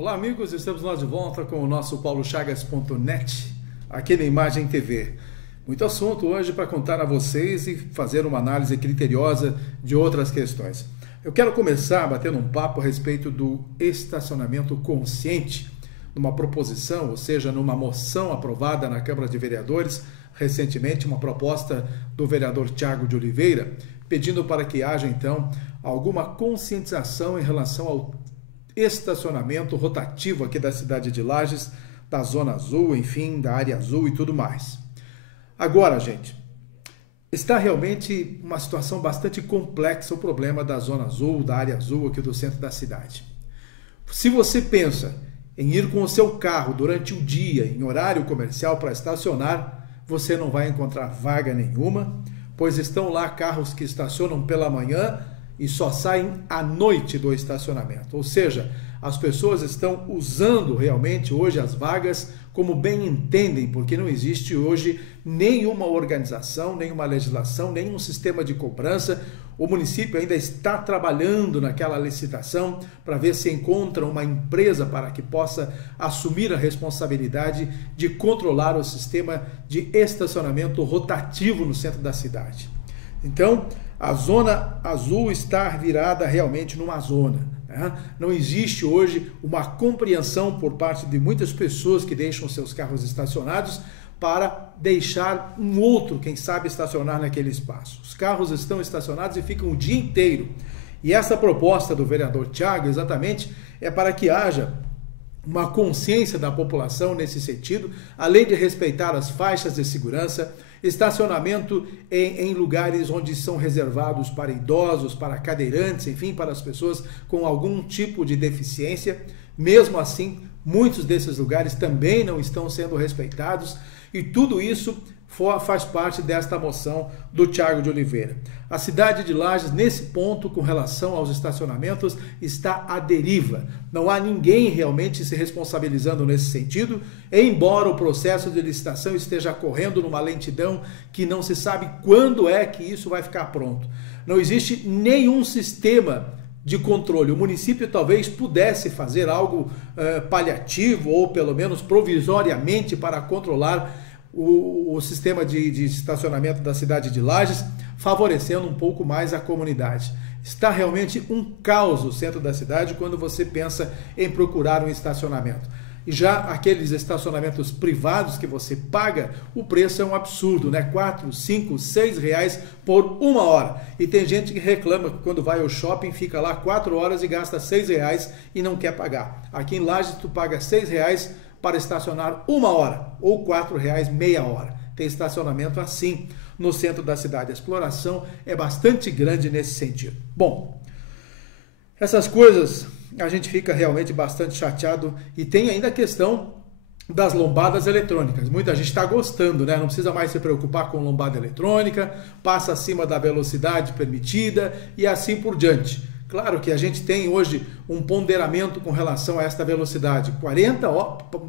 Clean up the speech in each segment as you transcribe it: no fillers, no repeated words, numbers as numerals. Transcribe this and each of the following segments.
Olá amigos, estamos nós de volta com o nosso paulochagas.net, aqui na Imagem TV. Muito assunto hoje para contar a vocês e fazer uma análise criteriosa de outras questões. Eu quero começar batendo um papo a respeito do estacionamento consciente, numa proposição, ou seja, numa moção aprovada na Câmara de Vereadores, recentemente uma proposta do vereador Thiago de Oliveira, pedindo para que haja então alguma conscientização em relação ao estacionamento rotativo aqui da cidade de Lages, da Zona Azul, enfim, da área azul e tudo mais. Agora, gente, está realmente uma situação bastante complexa o problema da Zona Azul, da área azul aqui do centro da cidade. Se você pensa em ir com o seu carro durante o dia, em horário comercial para estacionar, você não vai encontrar vaga nenhuma, pois estão lá carros que estacionam pela manhã e só saem à noite do estacionamento. Ou seja, as pessoas estão usando realmente hoje as vagas como bem entendem, porque não existe hoje nenhuma organização, nenhuma legislação, nenhum sistema de cobrança. O município ainda está trabalhando naquela licitação para ver se encontra uma empresa para que possa assumir a responsabilidade de controlar o sistema de estacionamento rotativo no centro da cidade. Então, a Zona Azul está virada realmente numa zona, né? Não existe hoje uma compreensão por parte de muitas pessoas que deixam seus carros estacionados para deixar um outro, quem sabe, estacionar naquele espaço. Os carros estão estacionados e ficam o dia inteiro. E essa proposta do vereador Thiago, exatamente, é para que haja uma consciência da população nesse sentido, além de respeitar as faixas de segurança, estacionamento em lugares onde são reservados para idosos, para cadeirantes, enfim, para as pessoas com algum tipo de deficiência. Mesmo assim, muitos desses lugares também não estão sendo respeitados e tudo isso faz parte desta moção do Thiago de Oliveira. A cidade de Lages, nesse ponto, com relação aos estacionamentos, está à deriva. Não há ninguém realmente se responsabilizando nesse sentido, embora o processo de licitação esteja correndo numa lentidão que não se sabe quando é que isso vai ficar pronto. Não existe nenhum sistema de controle. O município talvez pudesse fazer algo paliativo ou pelo menos provisoriamente para controlar o sistema de estacionamento da cidade de Lages, favorecendo um pouco mais a comunidade. Está realmente um caos o centro da cidade quando você pensa em procurar um estacionamento. E já aqueles estacionamentos privados que você paga, o preço é um absurdo, né? 4, 5, 6 reais por uma hora. E tem gente que reclama que quando vai ao shopping fica lá 4 horas e gasta 6 reais e não quer pagar. Aqui em Lages tu paga 6 reais para estacionar uma hora ou 4 reais meia hora. Tem estacionamento assim no centro da cidade. A exploração é bastante grande nesse sentido. Bom, essas coisas a gente fica realmente bastante chateado e tem ainda a questão das lombadas eletrônicas. Muita gente está gostando, né? Não precisa mais se preocupar com lombada eletrônica, passa acima da velocidade permitida e assim por diante. Claro que a gente tem hoje um ponderamento com relação a esta velocidade. 40,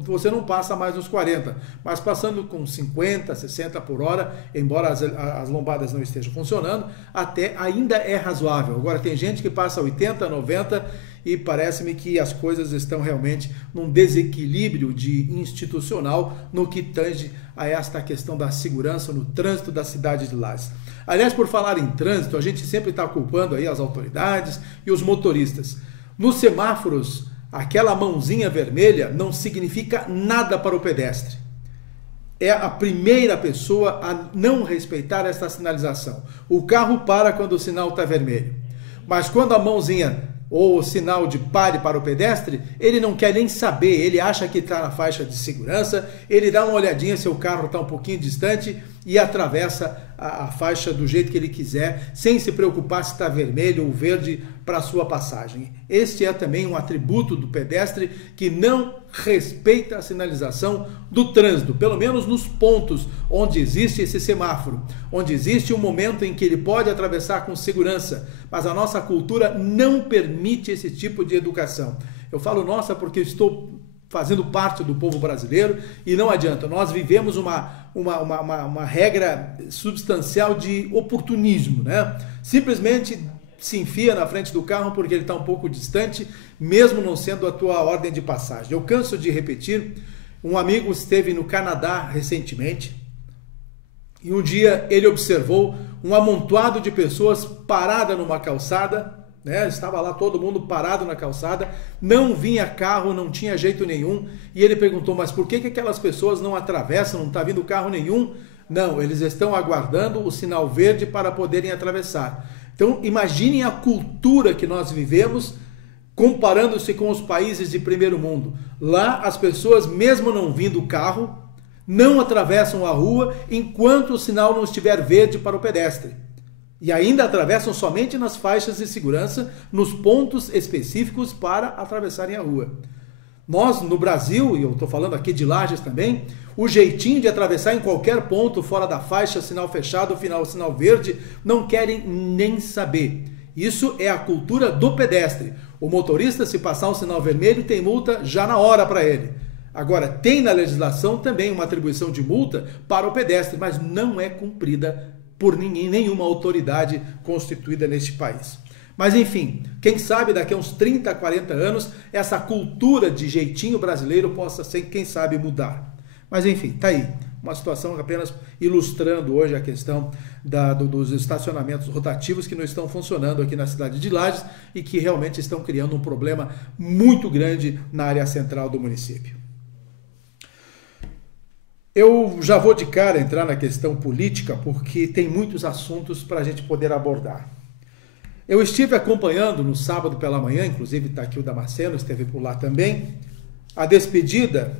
você não passa mais dos 40, mas passando com 50, 60 por hora, embora as lombadas não estejam funcionando, até ainda é razoável. Agora tem gente que passa 80, 90 e parece-me que as coisas estão realmente num desequilíbrio institucional no que tange a esta questão da segurança no trânsito da cidade de Lages. Aliás, por falar em trânsito, a gente sempre está culpando aí as autoridades e os motoristas. Nos semáforos, aquela mãozinha vermelha não significa nada para o pedestre. É a primeira pessoa a não respeitar esta sinalização. O carro para quando o sinal está vermelho. Mas quando a mãozinha ou o sinal de pare para o pedestre, ele não quer nem saber, ele acha que está na faixa de segurança, ele dá uma olhadinha se o carro está um pouquinho distante e atravessa a faixa do jeito que ele quiser, sem se preocupar se está vermelho ou verde para a sua passagem. Este é também um atributo do pedestre que não respeita a sinalização do trânsito, pelo menos nos pontos onde existe esse semáforo, onde existe um momento em que ele pode atravessar com segurança, mas a nossa cultura não permite esse tipo de educação. Eu falo nossa porque eu estou fazendo parte do povo brasileiro e não adianta, nós vivemos uma regra substancial de oportunismo, né? Simplesmente se enfia na frente do carro porque ele está um pouco distante, mesmo não sendo a tua ordem de passagem. Eu canso de repetir, um amigo esteve no Canadá recentemente e um dia ele observou um amontoado de pessoas parada numa calçada, né? Estava lá todo mundo parado na calçada, não vinha carro, não tinha jeito nenhum, e ele perguntou, mas por que aquelas pessoas não atravessam, não está vindo carro nenhum? Não, eles estão aguardando o sinal verde para poderem atravessar. Então, imaginem a cultura que nós vivemos, comparando-se com os países de primeiro mundo. Lá, as pessoas, mesmo não vindo carro, não atravessam a rua enquanto o sinal não estiver verde para o pedestre. E ainda atravessam somente nas faixas de segurança, nos pontos específicos para atravessarem a rua. Nós, no Brasil, e eu estou falando aqui de Lages também, o jeitinho de atravessar em qualquer ponto fora da faixa, sinal fechado, sinal verde, não querem nem saber. Isso é a cultura do pedestre. O motorista, se passar um sinal vermelho, tem multa já na hora para ele. Agora, tem na legislação também uma atribuição de multa para o pedestre, mas não é cumprida por ninguém, nenhuma autoridade constituída neste país. Mas enfim, quem sabe daqui a uns 30, 40 anos, essa cultura de jeitinho brasileiro possa ser, quem sabe, mudar. Mas enfim, tá aí. Uma situação apenas ilustrando hoje a questão dos estacionamentos rotativos que não estão funcionando aqui na cidade de Lages e que realmente estão criando um problema muito grande na área central do município. Eu já vou de cara entrar na questão política porque tem muitos assuntos para a gente poder abordar. Eu estive acompanhando no sábado pela manhã, inclusive está aqui o Damasceno, esteve por lá também, a despedida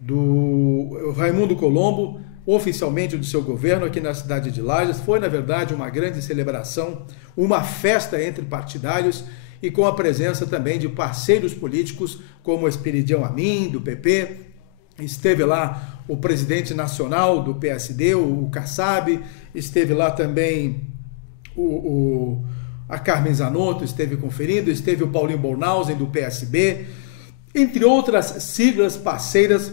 do Raimundo Colombo, oficialmente do seu governo aqui na cidade de Lages. Foi, na verdade, uma grande celebração, uma festa entre partidários e com a presença também de parceiros políticos como Esperidião Amin, do PP, esteve lá o presidente nacional do PSD, o Kassab, esteve lá também a Carmen Zanotto, esteve conferindo, esteve o Paulinho Bornhausen, do PSB, entre outras siglas parceiras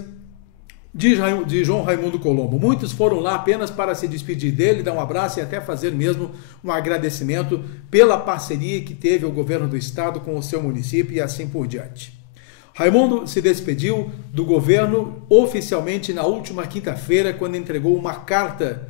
de João Raimundo Colombo. Muitos foram lá apenas para se despedir dele, dar um abraço e até fazer mesmo um agradecimento pela parceria que teve o governo do estado com o seu município e assim por diante. Raimundo se despediu do governo oficialmente na última quinta-feira, quando entregou uma carta,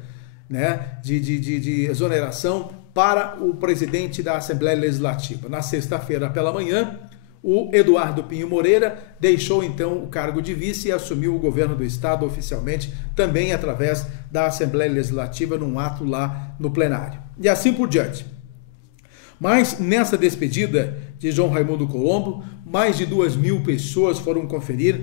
né, de exoneração para o presidente da Assembleia Legislativa. Na sexta-feira pela manhã, o Eduardo Pinho Moreira deixou então o cargo de vice e assumiu o governo do estado oficialmente, também através da Assembleia Legislativa, num ato lá no plenário. E assim por diante. Mas nessa despedida de João Raimundo Colombo, mais de 2.000 pessoas foram conferir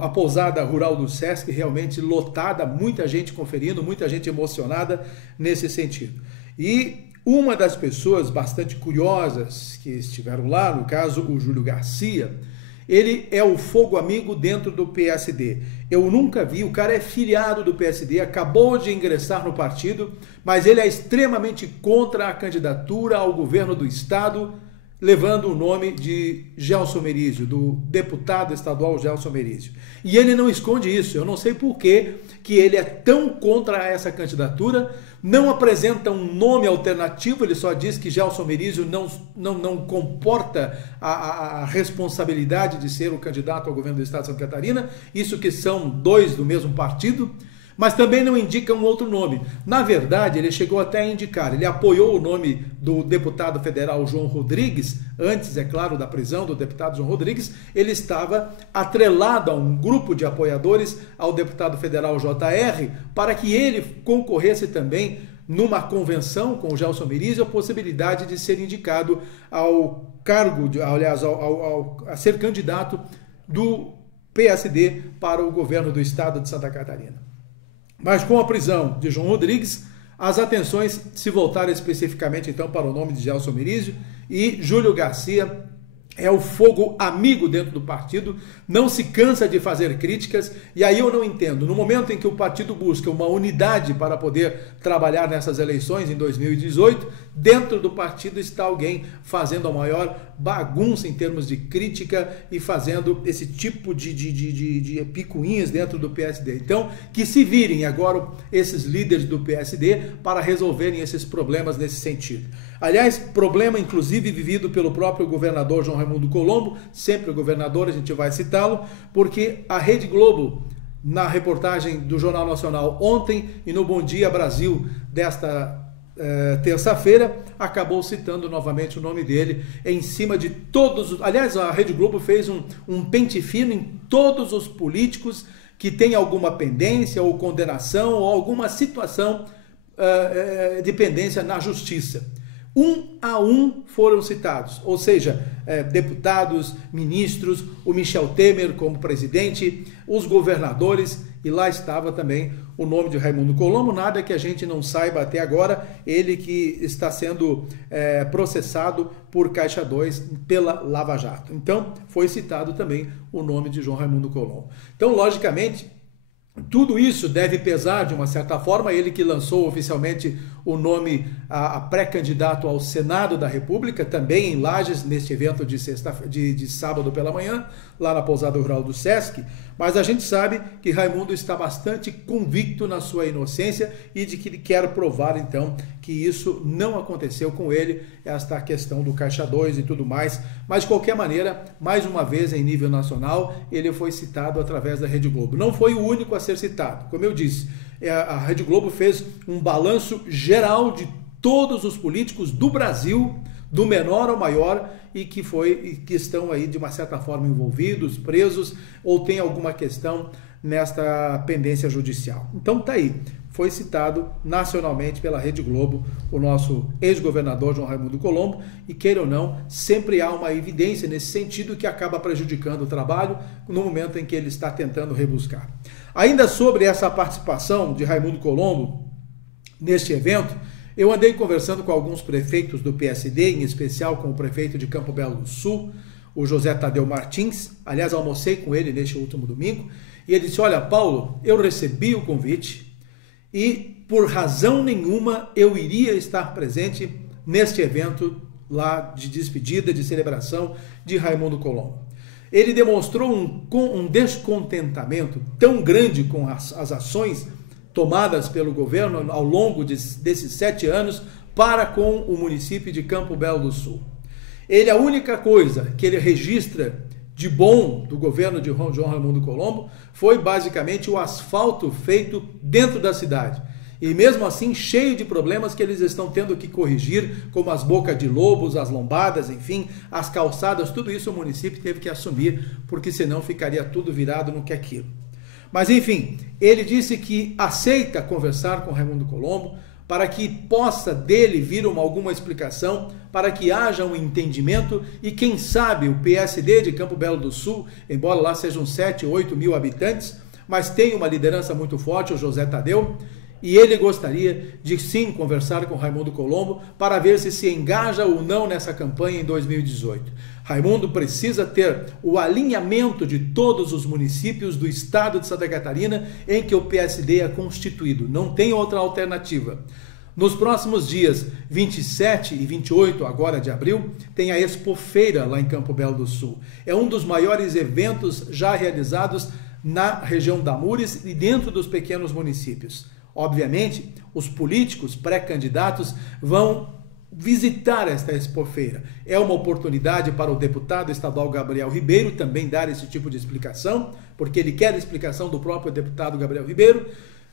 a pousada rural do Sesc, realmente lotada, muita gente conferindo, muita gente emocionada nesse sentido. E uma das pessoas bastante curiosas que estiveram lá, no caso o Júlio Garcia, ele é o fogo amigo dentro do PSD. Eu nunca vi, o cara é filiado do PSD, acabou de ingressar no partido, mas ele é extremamente contra a candidatura ao governo do estado, levando o nome de Gelson Merizio, do deputado estadual Gelson Merizio. E ele não esconde isso, eu não sei por que ele é tão contra essa candidatura, não apresenta um nome alternativo, ele só diz que Gelson Merizio não comporta a responsabilidade de ser o candidato ao governo do estado de Santa Catarina, isso que são dois do mesmo partido, mas também não indica um outro nome. Na verdade, ele chegou até a indicar, ele apoiou o nome do deputado federal João Rodrigues, antes, é claro, da prisão do deputado João Rodrigues, ele estava atrelado a um grupo de apoiadores ao deputado federal JR, para que ele concorresse também numa convenção com o Gelson Merizio, a possibilidade de ser indicado ao cargo, aliás, a ser candidato do PSD para o governo do estado de Santa Catarina. Mas com a prisão de João Rodrigues, as atenções se voltaram especificamente então para o nome de Gelson Merizio, e Júlio Garcia é o fogo amigo dentro do partido, não se cansa de fazer críticas, e aí eu não entendo, no momento em que o partido busca uma unidade para poder trabalhar nessas eleições em 2018, dentro do partido está alguém fazendo a maior bagunça em termos de crítica e fazendo esse tipo de picuinhas dentro do PSD. Então, que se virem agora esses líderes do PSD para resolverem esses problemas nesse sentido. Aliás, problema inclusive vivido pelo próprio governador João Raimundo Colombo, sempre o governador, a gente vai citá-lo, porque a Rede Globo, na reportagem do Jornal Nacional ontem e no Bom Dia Brasil desta terça-feira, acabou citando novamente o nome dele em cima de todos. Aliás, a Rede Globo fez um pente fino em todos os políticos que têm alguma pendência ou condenação ou alguma situação de pendência na justiça. Um a um foram citados, ou seja, deputados, ministros, o Michel Temer como presidente, os governadores, e lá estava também o nome de Raimundo Colombo, nada que a gente não saiba até agora, ele que está sendo processado por Caixa 2 pela Lava Jato. Então, foi citado também o nome de João Raimundo Colombo. Então, logicamente, tudo isso deve pesar de uma certa forma, ele que lançou oficialmente o nome a pré-candidato ao Senado da República, também em Lages, neste evento de sábado pela manhã, lá na Pousada Rural do Sesc, mas a gente sabe que Raimundo está bastante convicto na sua inocência e de que ele quer provar, então, que isso não aconteceu com ele, esta questão do Caixa 2 e tudo mais, mas de qualquer maneira, mais uma vez em nível nacional, ele foi citado através da Rede Globo. Não foi o único a ser citado, como eu disse, a Rede Globo fez um balanço geral de todos os políticos do Brasil, do menor ao maior, e que estão aí de uma certa forma envolvidos, presos, ou tem alguma questão nesta pendência judicial. Então tá aí, foi citado nacionalmente pela Rede Globo o nosso ex-governador João Raimundo Colombo, e queira ou não, sempre há uma evidência nesse sentido que acaba prejudicando o trabalho no momento em que ele está tentando rebuscar. Ainda sobre essa participação de Raimundo Colombo neste evento, eu andei conversando com alguns prefeitos do PSD, em especial com o prefeito de Campo Belo do Sul, o José Tadeu Martins. Aliás, almocei com ele neste último domingo, e ele disse: olha, Paulo, eu recebi o convite e por razão nenhuma eu iria estar presente neste evento lá de despedida, de celebração de Raimundo Colombo. Ele demonstrou um descontentamento tão grande com as ações tomadas pelo governo ao longo desses 7 anos para com o município de Campo Belo do Sul. A única coisa que ele registra de bom do governo de João Raimundo Colombo foi basicamente o asfalto feito dentro da cidade. E mesmo assim, cheio de problemas que eles estão tendo que corrigir, como as bocas de lobos, as lombadas, enfim, as calçadas, tudo isso o município teve que assumir, porque senão ficaria tudo virado no que é aquilo. Mas enfim, ele disse que aceita conversar com Raimundo Colombo para que possa dele vir alguma explicação, para que haja um entendimento e quem sabe o PSD de Campo Belo do Sul, embora lá sejam 7, 8 mil habitantes, mas tem uma liderança muito forte, o José Tadeu, e ele gostaria de sim conversar com Raimundo Colombo para ver se engaja ou não nessa campanha em 2018. Raimundo precisa ter o alinhamento de todos os municípios do estado de Santa Catarina em que o PSD é constituído. Não tem outra alternativa. Nos próximos dias 27 e 28 agora de abril, tem a Expofeira lá em Campo Belo do Sul. É um dos maiores eventos já realizados na região da Mures e dentro dos pequenos municípios. Obviamente, os políticos pré-candidatos vão visitar esta Expofeira. É uma oportunidade para o deputado estadual Gabriel Ribeiro também dar esse tipo de explicação, porque ele quer a explicação do próprio deputado Gabriel Ribeiro.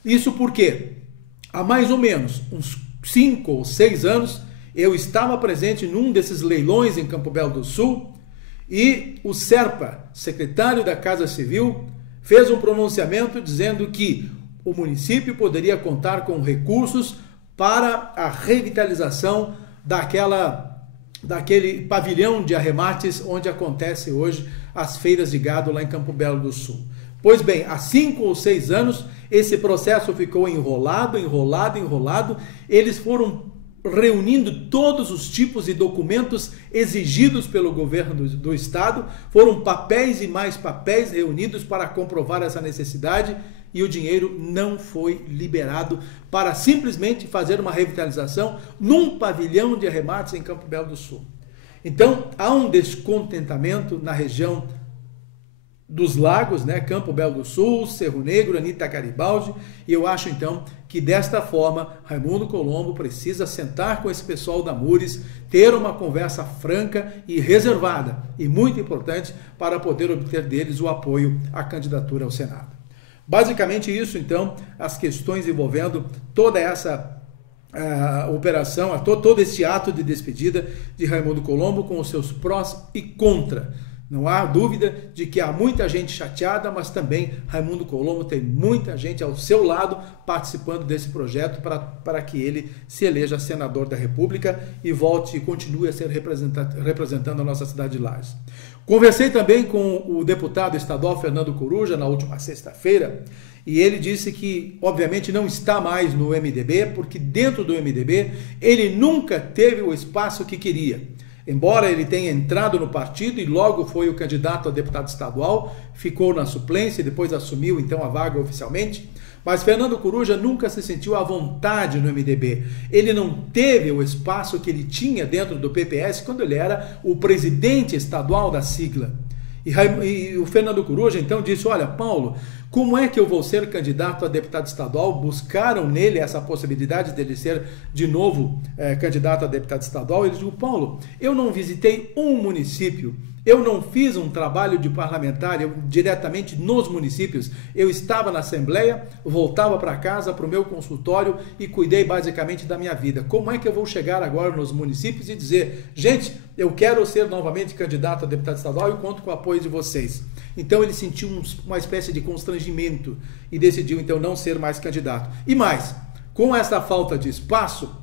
Isso porque há mais ou menos uns 5 ou 6 anos eu estava presente num desses leilões em Campo Belo do Sul e o Serpa, secretário da Casa Civil, fez um pronunciamento dizendo que o município poderia contar com recursos para a revitalização daquele pavilhão de arremates onde acontece hoje as feiras de gado lá em Campo Belo do Sul. Pois bem, há 5 ou 6 anos esse processo ficou enrolado. Eles foram reunindo todos os tipos de documentos exigidos pelo governo do estado, foram papéis e mais papéis reunidos para comprovar essa necessidade e o dinheiro não foi liberado para simplesmente fazer uma revitalização num pavilhão de arremates em Campo Belo do Sul. Então, há um descontentamento na região dos Lagos, né? Campo Belo do Sul, Cerro Negro, Anita Garibaldi, e eu acho então que desta forma Raimundo Colombo precisa sentar com esse pessoal da Mures, ter uma conversa franca e reservada, e muito importante, para poder obter deles o apoio à candidatura ao Senado. Basicamente isso, então, as questões envolvendo toda essa operação, todo esse ato de despedida de Raimundo Colombo, com os seus prós e contra. Não há dúvida de que há muita gente chateada, mas também Raimundo Colombo tem muita gente ao seu lado participando desse projeto para que ele se eleja senador da República e volte e continue a ser representando a nossa cidade de Lages. Conversei também com o deputado estadual Fernando Coruja na última sexta-feira, e ele disse que, obviamente, não está mais no MDB, porque dentro do MDB ele nunca teve o espaço que queria. Embora ele tenha entrado no partido e logo foi o candidato a deputado estadual, ficou na suplência e depois assumiu então a vaga oficialmente, mas Fernando Coruja nunca se sentiu à vontade no MDB. Ele não teve o espaço que ele tinha dentro do PPS quando ele era o presidente estadual da sigla. E o Fernando Coruja então disse: olha, Paulo, como é que eu vou ser candidato a deputado estadual? Buscaram nele essa possibilidade dele ser de novo candidato a deputado estadual. Ele disse: Paulo, eu não visitei um município, eu não fiz um trabalho de parlamentar diretamente nos municípios. Eu estava na Assembleia, voltava para casa, para o meu consultório e cuidei basicamente da minha vida. Como é que eu vou chegar agora nos municípios e dizer: gente, eu quero ser novamente candidato a deputado estadual e conto com o apoio de vocês? Então ele sentiu uma espécie de constrangimento e decidiu então não ser mais candidato. E mais, com essa falta de espaço,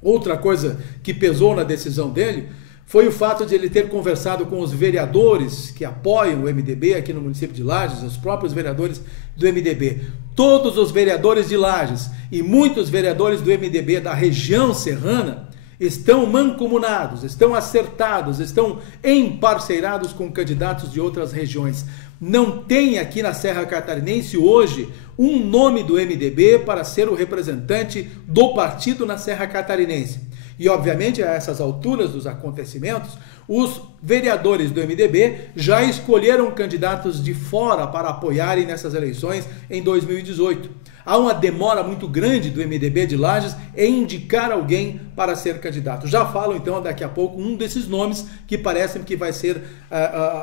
outra coisa que pesou na decisão dele foi o fato de ele ter conversado com os vereadores que apoiam o MDB aqui no município de Lages, os próprios vereadores do MDB. Todos os vereadores de Lages e muitos vereadores do MDB da região serrana estão mancomunados, estão acertados, estão emparceirados com candidatos de outras regiões. Não tem aqui na Serra Catarinense hoje um nome do MDB para ser o representante do partido na Serra Catarinense. E, obviamente, a essas alturas dos acontecimentos, os vereadores do MDB já escolheram candidatos de fora para apoiarem nessas eleições em 2018. Há uma demora muito grande do MDB de Lages em indicar alguém para ser candidato. Já falo, então, daqui a pouco, um desses nomes que parecem que vai ser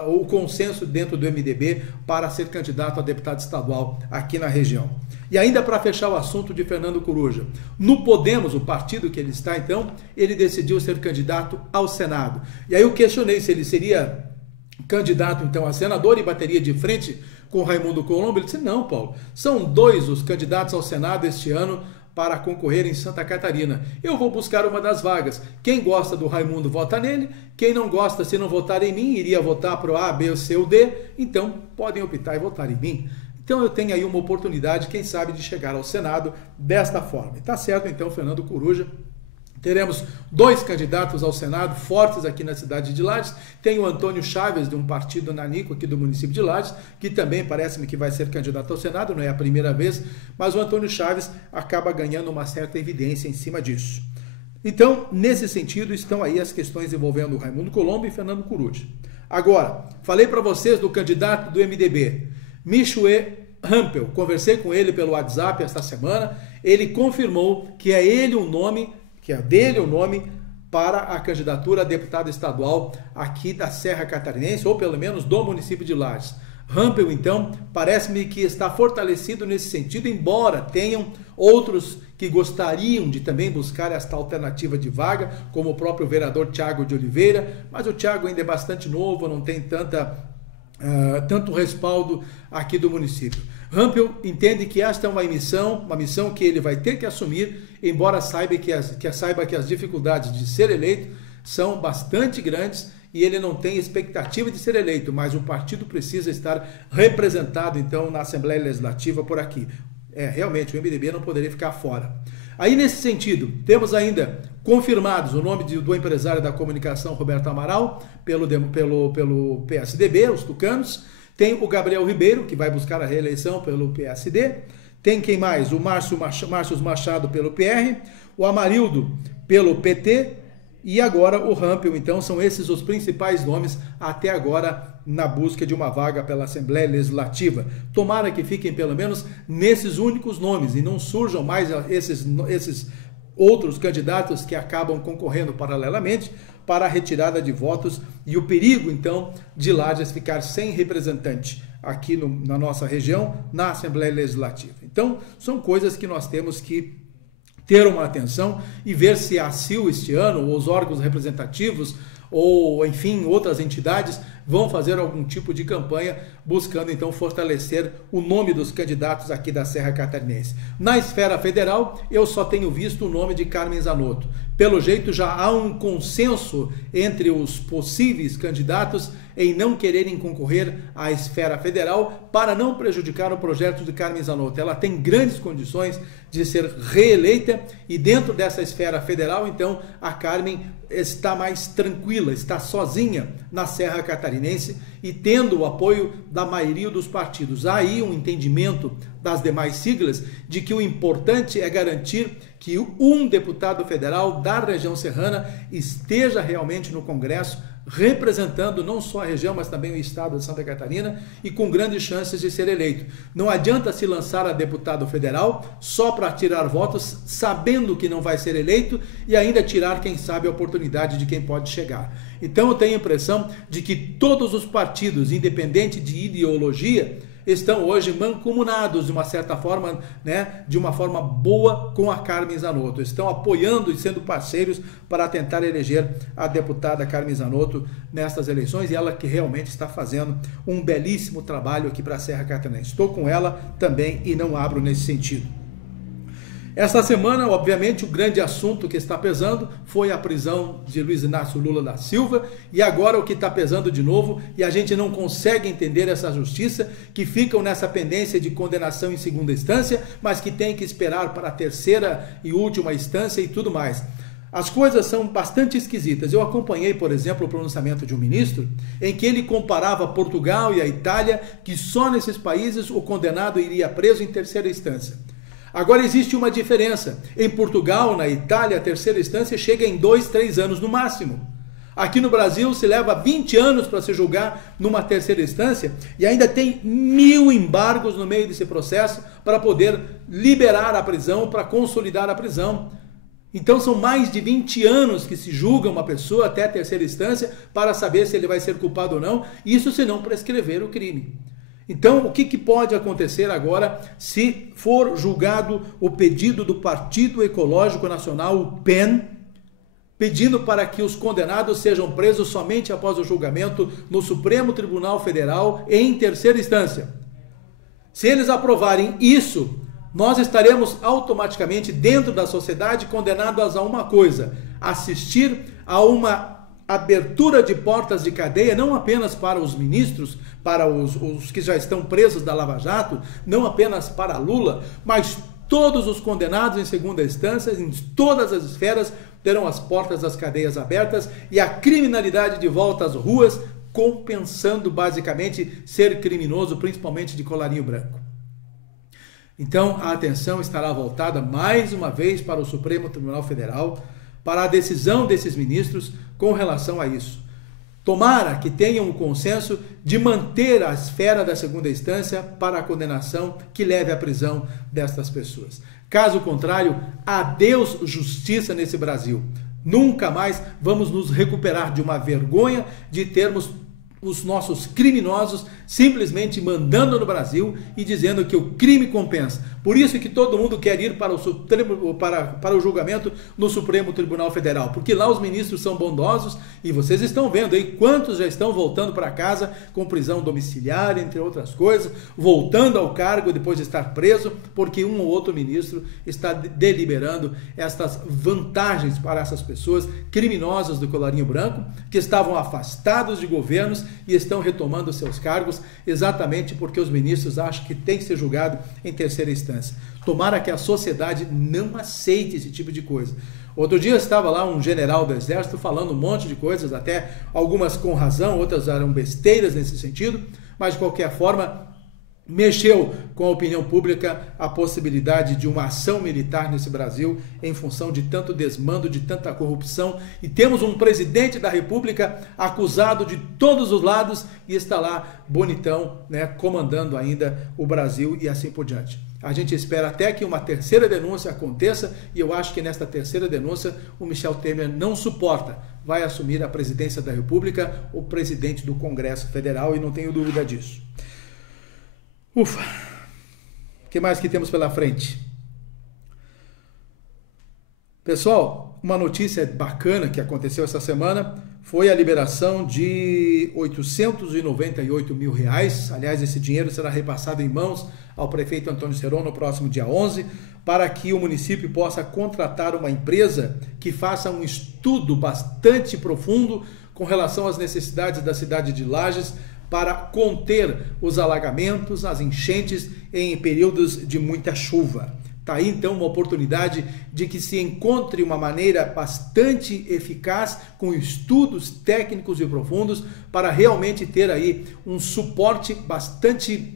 o consenso dentro do MDB para ser candidato a deputado estadual aqui na região. E ainda para fechar o assunto de Fernando Coruja, no Podemos, o partido que ele está, então, ele decidiu ser candidato ao Senado. E aí eu questionei se ele seria candidato, então, a senador e bateria de frente com Raimundo Colombo. Ele disse: não, Paulo, são 2 os candidatos ao Senado este ano para concorrer em Santa Catarina. Eu vou buscar uma das vagas. Quem gosta do Raimundo vota nele, quem não gosta, se não votar em mim, iria votar para o A, B, C ou D, então podem optar e votar em mim. Então eu tenho aí uma oportunidade, quem sabe, de chegar ao Senado desta forma. E tá certo, então, Fernando Coruja. Teremos 2 candidatos ao Senado fortes aqui na cidade de Lages. Tem o Antônio Chaves, de um partido nanico aqui do município de Lages, que também parece-me que vai ser candidato ao Senado, não é a primeira vez, mas o Antônio Chaves acaba ganhando uma certa evidência em cima disso. Então, nesse sentido, estão aí as questões envolvendo o Raimundo Colombo e Fernando Coruja. Agora, falei para vocês do candidato do MDB, Michoé Rampel. Conversei com ele pelo WhatsApp esta semana. Ele confirmou que é ele o nome, que é dele o nome para a candidatura a deputado estadual aqui da Serra Catarinense, ou pelo menos do município de Lages. Rampel, então, parece-me que está fortalecido nesse sentido, embora tenham outros que gostariam de também buscar esta alternativa de vaga, como o próprio vereador Tiago de Oliveira, mas o Tiago ainda é bastante novo, não tem tanto respaldo aqui do município. Rampel entende que esta é uma missão que ele vai ter que assumir, embora saiba que as dificuldades de ser eleito são bastante grandes e ele não tem expectativa de ser eleito, mas o partido precisa estar representado, então, na Assembleia Legislativa por aqui. Realmente, o MDB não poderia ficar fora. Aí, nesse sentido, temos ainda confirmados o nome do empresário da comunicação, Roberto Amaral, pelo PSDB, os tucanos. Tem o Gabriel Ribeiro, que vai buscar a reeleição pelo PSD. Tem quem mais? O Márcio Machado pelo PR. O Amarildo pelo PT. e agora o Rampel. Então são esses os principais nomes até agora na busca de uma vaga pela Assembleia Legislativa. Tomara que fiquem pelo menos nesses únicos nomes e não surjam mais esses outros candidatos que acabam concorrendo paralelamente para a retirada de votos e o perigo então de Lages ficar sem representante aqui na nossa região na Assembleia Legislativa. Então são coisas que nós temos que ter uma atenção e ver se a CIL este ano, ou os órgãos representativos, ou enfim, outras entidades vão fazer algum tipo de campanha buscando então fortalecer o nome dos candidatos aqui da Serra Catarinense. Na esfera federal, eu só tenho visto o nome de Carmen Zanotto. Pelo jeito já há um consenso entre os possíveis candidatos em não quererem concorrer à esfera federal para não prejudicar o projeto de Carmen Zanotto. Ela tem grandes condições de ser reeleita e dentro dessa esfera federal, então, a Carmen está mais tranquila, está sozinha na Serra Catarinense e tendo o apoio da maioria dos partidos. Há aí um entendimento das demais siglas de que o importante é garantir que um deputado federal da região serrana esteja realmente no Congresso, representando não só a região, mas também o estado de Santa Catarina e com grandes chances de ser eleito. Não adianta se lançar a deputado federal só para tirar votos, sabendo que não vai ser eleito e ainda tirar, quem sabe, a oportunidade de quem pode chegar. Então eu tenho a impressão de que todos os partidos, independente de ideologia, estão hoje mancomunados de uma certa forma, né, de uma forma boa com a Carmen Zanotto. Estão apoiando e sendo parceiros para tentar eleger a deputada Carmen Zanotto nestas eleições e ela que realmente está fazendo um belíssimo trabalho aqui para a Serra Catarinense. Estou com ela também e não abro nesse sentido. Esta semana, obviamente, o grande assunto que está pesando foi a prisão de Luiz Inácio Lula da Silva e agora o que está pesando de novo e a gente não consegue entender essa justiça que ficam nessa pendência de condenação em segunda instância, mas que tem que esperar para a terceira e última instância e tudo mais. As coisas são bastante esquisitas. Eu acompanhei, por exemplo, o pronunciamento de um ministro em que ele comparava Portugal e a Itália, que só nesses países o condenado iria preso em terceira instância. Agora existe uma diferença. Em Portugal, na Itália, a terceira instância chega em 2, 3 anos no máximo. Aqui no Brasil se leva 20 anos para se julgar numa terceira instância e ainda tem 1000 embargos no meio desse processo para poder liberar a prisão, para consolidar a prisão. Então são mais de 20 anos que se julga uma pessoa até a terceira instância para saber se ele vai ser culpado ou não, isso se não prescrever o crime. Então, o que pode acontecer agora se for julgado o pedido do Partido Ecológico Nacional, o PEN, pedindo para que os condenados sejam presos somente após o julgamento no Supremo Tribunal Federal em terceira instância? Se eles aprovarem isso, nós estaremos automaticamente dentro da sociedade condenados a uma coisa: assistir a uma abertura de portas de cadeia, não apenas para os ministros, para os que já estão presos da Lava Jato, não apenas para Lula, mas todos os condenados em segunda instância, em todas as esferas, terão as portas das cadeias abertas e a criminalidade de volta às ruas, compensando basicamente ser criminoso, principalmente de colarinho branco. Então a atenção estará voltada mais uma vez para o Supremo Tribunal Federal, para a decisão desses ministros com relação a isso. Tomara que tenham um consenso de manter a esfera da segunda instância para a condenação que leve à prisão destas pessoas. Caso contrário, adeus justiça nesse Brasil. Nunca mais vamos nos recuperar de uma vergonha de termos os nossos criminosos simplesmente mandando no Brasil e dizendo que o crime compensa. Por isso que todo mundo quer ir para o julgamento no Supremo Tribunal Federal, porque lá os ministros são bondosos e vocês estão vendo aí quantos já estão voltando para casa com prisão domiciliar, entre outras coisas, voltando ao cargo depois de estar preso, porque um ou outro ministro está deliberando estas vantagens para essas pessoas criminosas do colarinho branco, que estavam afastados de governos e estão retomando seus cargos exatamente porque os ministros acham que tem que ser julgado em terceira instância. Tomara que a sociedade não aceite esse tipo de coisa. Outro dia estava lá um general do Exército falando um monte de coisas, até algumas com razão, outras eram besteiras nesse sentido, mas de qualquer forma mexeu com a opinião pública a possibilidade de uma ação militar nesse Brasil em função de tanto desmando, de tanta corrupção, e temos um presidente da República acusado de todos os lados e está lá bonitão, né, comandando ainda o Brasil e assim por diante. A gente espera até que uma terceira denúncia aconteça e eu acho que nesta terceira denúncia o Michel Temer não suporta. Vai assumir a presidência da República o presidente do Congresso Federal e não tenho dúvida disso. Ufa! O que mais que temos pela frente? Pessoal, uma notícia bacana que aconteceu essa semana foi a liberação de R$898 mil. Aliás, esse dinheiro será repassado em mãos ao prefeito Antônio Seron no próximo dia 11, para que o município possa contratar uma empresa que faça um estudo bastante profundo com relação às necessidades da cidade de Lages para conter os alagamentos, as enchentes em períodos de muita chuva. Está aí então uma oportunidade de que se encontre uma maneira bastante eficaz, com estudos técnicos e profundos, para realmente ter aí um suporte bastante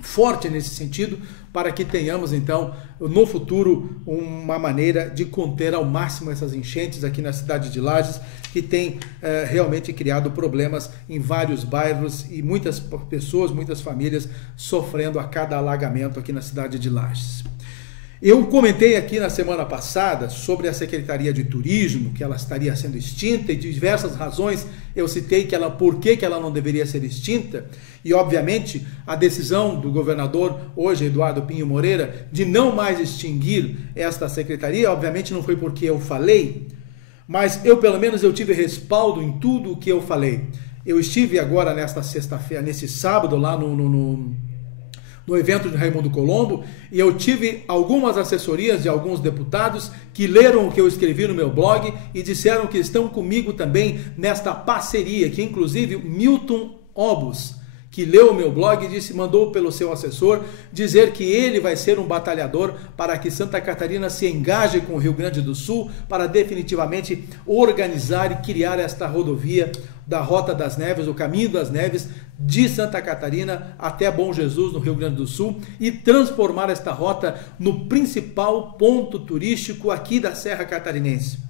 forte nesse sentido, para que tenhamos então no futuro uma maneira de conter ao máximo essas enchentes aqui na cidade de Lages, que tem realmente criado problemas em vários bairros e muitas pessoas, muitas famílias sofrendo a cada alagamento aqui na cidade de Lages. Eu comentei aqui na semana passada sobre a Secretaria de Turismo, que ela estaria sendo extinta, e de diversas razões eu citei por que ela não deveria ser extinta, e obviamente a decisão do governador, hoje Eduardo Pinho Moreira, de não mais extinguir esta secretaria, obviamente não foi porque eu falei, mas pelo menos eu tive respaldo em tudo o que eu falei. Eu estive agora nesta sexta-feira, nesse sábado lá no evento de Raimundo Colombo, e eu tive algumas assessorias de alguns deputados que leram o que eu escrevi no meu blog e disseram que estão comigo também nesta parceria, que inclusive o Milton Obus, que leu o meu blog e mandou pelo seu assessor dizer que ele vai ser um batalhador para que Santa Catarina se engaje com o Rio Grande do Sul para definitivamente organizar e criar esta rodovia da Rota das Neves, o Caminho das Neves, de Santa Catarina até Bom Jesus, no Rio Grande do Sul, e transformar esta rota no principal ponto turístico aqui da Serra Catarinense.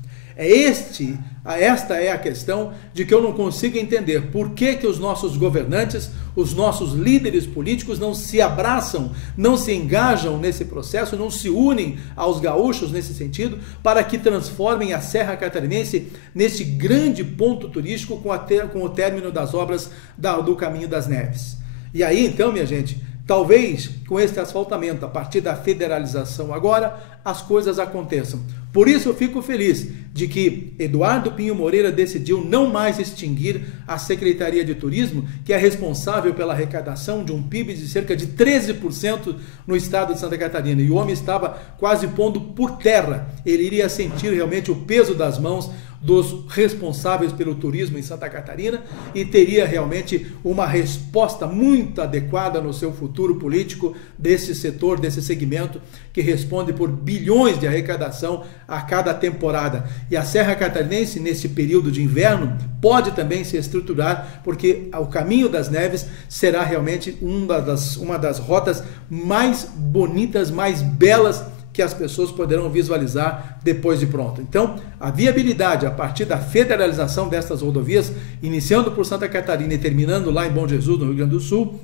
Esta é a questão de que eu não consigo entender por que os nossos governantes, os nossos líderes políticos não se abraçam, não se engajam nesse processo, não se unem aos gaúchos nesse sentido, para que transformem a Serra Catarinense nesse grande ponto turístico com o término das obras do Caminho das Neves. E aí então, minha gente, talvez com esse asfaltamento, a partir da federalização agora, as coisas aconteçam. Por isso eu fico feliz de que Eduardo Pinho Moreira decidiu não mais extinguir a Secretaria de Turismo, que é responsável pela arrecadação de um PIB de cerca de 13% no estado de Santa Catarina. E o homem estava quase pondo por terra. Ele iria sentir realmente o peso das mãos dos responsáveis pelo turismo em Santa Catarina e teria realmente uma resposta muito adequada no seu futuro político desse setor, desse segmento que responde por bilhões de arrecadação a cada temporada. E a Serra Catarinense, nesse período de inverno, pode também se estruturar, porque o Caminho das Neves será realmente uma das rotas mais bonitas, mais belas que as pessoas poderão visualizar depois de pronto. Então, a viabilidade a partir da federalização destas rodovias, iniciando por Santa Catarina e terminando lá em Bom Jesus, no Rio Grande do Sul,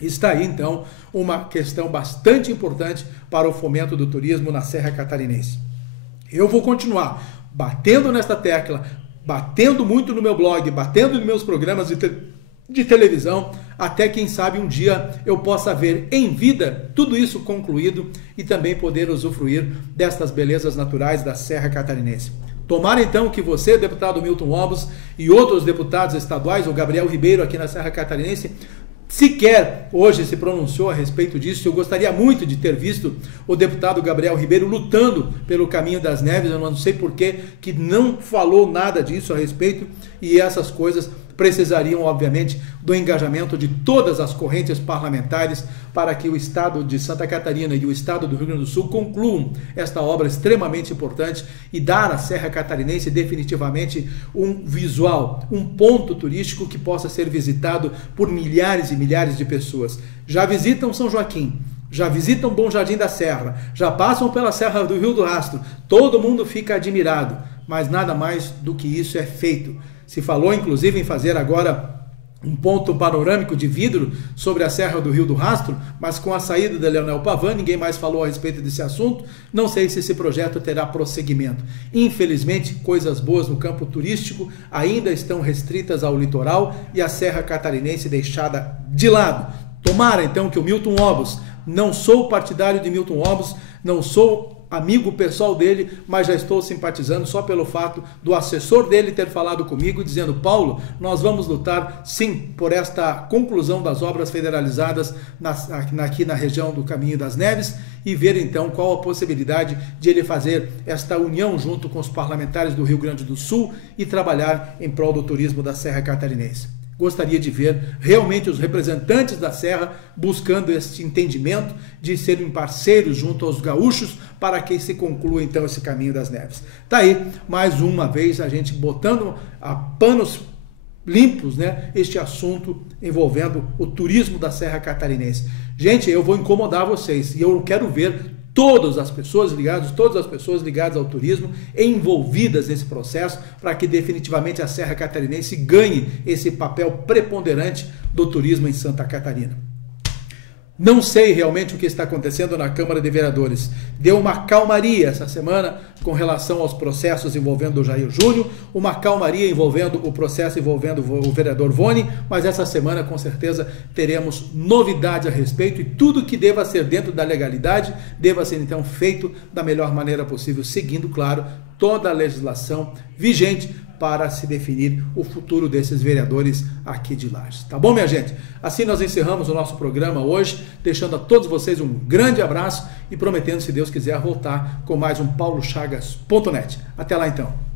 está aí então uma questão bastante importante para o fomento do turismo na Serra Catarinense. Eu vou continuar batendo nesta tecla, batendo muito no meu blog, batendo nos meus programas de televisão, até quem sabe um dia eu possa ver em vida tudo isso concluído e também poder usufruir destas belezas naturais da Serra Catarinense. Tomara então que você, deputado Milton Obus, e outros deputados estaduais, o Gabriel Ribeiro aqui na Serra Catarinense, sequer hoje se pronunciou a respeito disso. Eu gostaria muito de ter visto o deputado Gabriel Ribeiro lutando pelo Caminho das Neves. Eu não sei por que não falou nada disso a respeito, e essas coisas precisariam, obviamente, do engajamento de todas as correntes parlamentares para que o estado de Santa Catarina e o estado do Rio Grande do Sul concluam esta obra extremamente importante e dar à Serra Catarinense definitivamente um visual, um ponto turístico que possa ser visitado por milhares e milhares de pessoas. Já visitam São Joaquim, já visitam Bom Jardim da Serra, já passam pela Serra do Rio do Rastro, todo mundo fica admirado, mas nada mais do que isso é feito. Se falou inclusive em fazer agora um ponto panorâmico de vidro sobre a Serra do Rio do Rastro, mas com a saída de Leonel Pavan, ninguém mais falou a respeito desse assunto. Não sei se esse projeto terá prosseguimento. Infelizmente, coisas boas no campo turístico ainda estão restritas ao litoral e a Serra Catarinense deixada de lado. Tomara então que o Milton Obos, não sou partidário de Milton Obos, não sou amigo pessoal dele, mas já estou simpatizando só pelo fato do assessor dele ter falado comigo, dizendo: Paulo, nós vamos lutar sim por esta conclusão das obras federalizadas aqui na região do Caminho das Neves, e ver então qual a possibilidade de ele fazer esta união junto com os parlamentares do Rio Grande do Sul e trabalhar em prol do turismo da Serra Catarinense. Gostaria de ver realmente os representantes da Serra buscando este entendimento de serem parceiros junto aos gaúchos para que se conclua então esse Caminho das Neves. Tá aí, mais uma vez, a gente botando a panos limpos, né, este assunto envolvendo o turismo da Serra Catarinense. Gente, eu vou incomodar vocês e eu quero ver todas as pessoas ligadas ao turismo envolvidas nesse processo para que definitivamente a Serra Catarinense ganhe esse papel preponderante do turismo em Santa Catarina. Não sei realmente o que está acontecendo na Câmara de Vereadores. Deu uma calmaria essa semana com relação aos processos envolvendo o Jair Júnior, uma calmaria envolvendo o processo envolvendo o vereador Vone, mas essa semana com certeza teremos novidades a respeito e tudo que deva ser dentro da legalidade deva ser então feito da melhor maneira possível, seguindo, claro, toda a legislação vigente para se definir o futuro desses vereadores aqui de Lages. Tá bom, minha gente? Assim nós encerramos o nosso programa hoje, deixando a todos vocês um grande abraço e prometendo, se Deus quiser, voltar com mais um paulochagas.net. Até lá então.